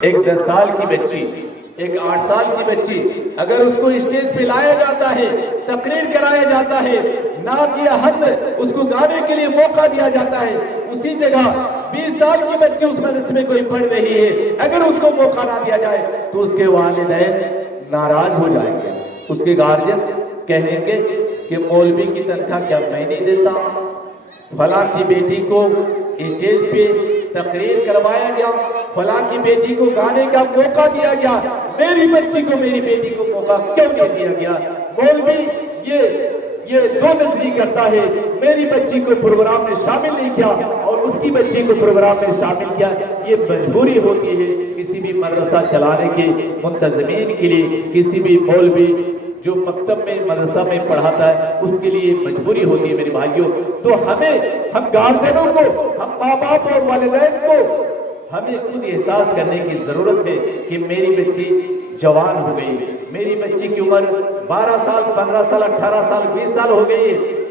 ایک 10 سال کی بچی، ایک 8 سال کی بچی، اگر اس کو اسٹیج پہ لایا جاتا ہے، تقریر کرایا جاتا ہے، نعت یا حمد اس کو گانے کے لیے موقع دیا جاتا ہے، اسی جگہ 20 سال کی بچی اس مجلس میں کوئی پڑھ رہی ہے، اگر اس کو موقع نہ دیا جائے تو اس کے والدین ناراض ہو جائیں گے، اس کے گارجین کہیں گے کہ مولوی کی تنخواہ کیا میں نہیں دیتا، فلاں کی بیٹی کو اسٹیج پہ تقریر کروایا گیا، فلاں کی بیٹی کو گانے کا موقع دیا گیا، میری بچی کو میری بیٹی کو موقع کیوں نہیں دیا گیا؟ مولوی یہ دو نظری کرتا ہے، میری بچی کو پروگرام میں شامل نہیں کیا اور اس کی بچی کو پروگرام میں شامل کیا۔ یہ مجبوری ہوتی ہے کسی بھی مدرسہ چلانے کے منتظمین کے لیے، کسی بھی مولوی جو مکتب میں مدرسہ میں پڑھاتا ہے اس کے لیے مجبوری ہوتی ہے میرے بھائیوں۔ تو ہم گارجینوں کو، ہم ماں باپ اور والدین کو ہمیں خود احساس کرنے کی ضرورت ہے کہ میری بچی جوان ہو گئی، میری بچی کی عمر 12 سال 15 سال 18 سال 20 سال ہو گئی ہے،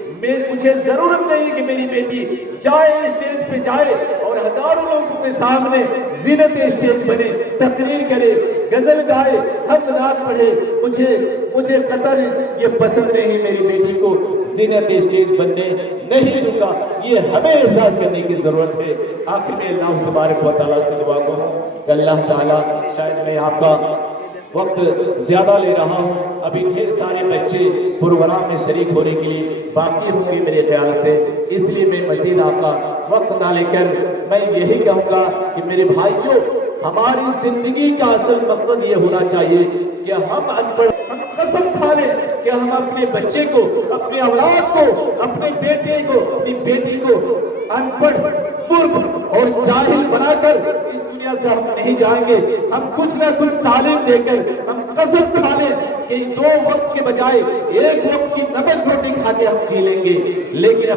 مجھے ضرورت نہیں کہ میری بیٹی جائے اسٹیج پہ جائے اور ہزاروں لوگوں کے سامنے زینت اسٹیج بنے، تقریر کرے، غزل گائے، حمد نعت پڑھے۔ مجھے قطر یہ پسند نہیں، میری بیٹی کو زینت اسٹیج بننے نہیں دوں گا۔ یہ ہمیں احساس کرنے کی ضرورت ہے۔ آخر میں اللہ تبارک و تعالیٰ سے دعا کروں کہ اللہ تعالیٰ، شاید میں آپ کا وقت زیادہ لے رہا ہوں، ابھی ڈھیر سارے بچے پروگرام میں شریک ہونے کے لیے باقی ہوں گے میرے خیال سے، اس لیے میں مزید آپ کا وقت نہ لے کر میں یہی کہوں گا کہ میرے بھائیوں، ہماری زندگی کا اصل مقصد یہ ہونا چاہیے کہ ہم ہم قسم کھا لیں کہ ہم اپنے بچے کو، اپنے اولاد کو، اپنے بیٹے کو، اپنی بیٹی کو ان پڑھ، ترک اور جاہل بنا کر اس دنیا سے ہم نہیں جائیں گے۔ ہم کچھ نہ کچھ تعلیم دے کر ہم قسم کھا لیں کہ 2 وقت کے بجائے 1 وقت کی نمک روٹی کھا کے ہم جی لیں گے، لیکن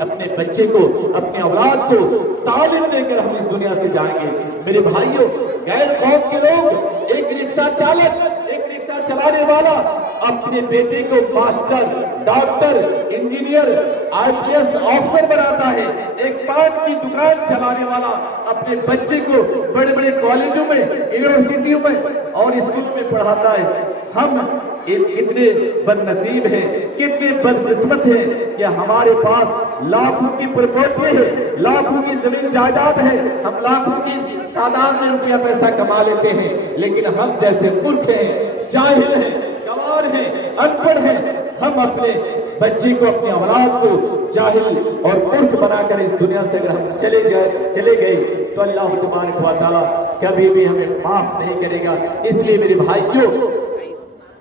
اپنے بچے کو، اپنے اولاد کو تعلیم دے کر ہم اس دنیا سے جائیں گے۔ میرے بھائیوں، غیر قوم کے لوگ، ایک رکشہ چالک، ایک رکشہ چلانے والا اپنے بیٹے کو master, doctor, engineer, IPS officer بناتا ہے، ایک پان کی دکان چلانے والا اپنے بچے کو بڑے بڑے کالجوں میں، یونیورسٹیوں میں اور اسکولوں میں پڑھاتا ہے۔ ہم کتنے بد نصیب ہیں، کتنے بد قسمت ہیں کہ ہمارے پاس لاکھوں کی پراپرٹی ہے، لاکھوں کی زمین جائیداد ہے، ہم لاکھوں کی تعداد میں روپیہ پیسہ کما لیتے ہیں، لیکن ہم جیسے ملک ہیں، جاہل ہیں، گنوار ہیں، ان پڑھ ہیں، ہم اپنے بچے کو، اپنے اولاد کو جاہل اور ملک بنا کر اس دنیا سے اگر ہم چلے گئے تو اللہ تبارک و تعالیٰ کبھی بھی ہمیں معاف نہیں کرے گا۔ اس لیے میرے بھائیوں،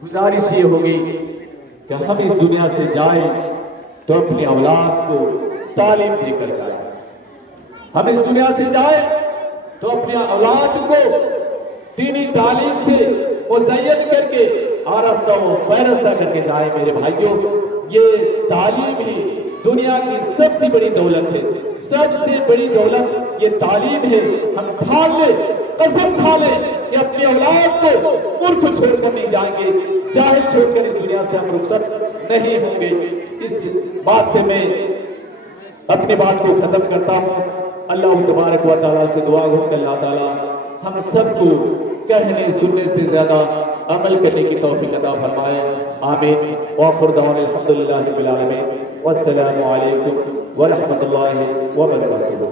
گزارش یہ ہوگی کہ ہم اس دنیا سے جائیں تو اپنی اولاد کو تعلیم دے کر جائیں، ہم اس دنیا سے جائیں تو اپنے اولاد کو دینی تعلیم سے مزین کر کے آرستہ و پیرستہ کر کے جائیں۔ میرے بھائیوں، یہ تعلیم ہی دنیا کی سب سے بڑی دولت ہے، سب سے بڑی دولت یہ تعلیم ہے۔ ہم کھا لیں، قسم کھا لیں کہ اپنی اولاد کو ملک چھوڑ کر نہیں جائیں گے، جاہل چھوڑ کر اس دنیا سے ہم رخصت نہیں ہوں گے۔ اس بات سے میں اپنی بات کو ختم کرتا ہوں۔ اللہ تبارک و تعالیٰ سے دعا ہو کہ اللہ تعالیٰ ہم سب کو کہنے سننے سے زیادہ عمل کرنے کی توفیق عطا فرمائے، آمین۔ وآخر دعوانا الحمدللہ رب العالمین، والسلام علیکم ورحمۃ اللہ وبرکاتہ۔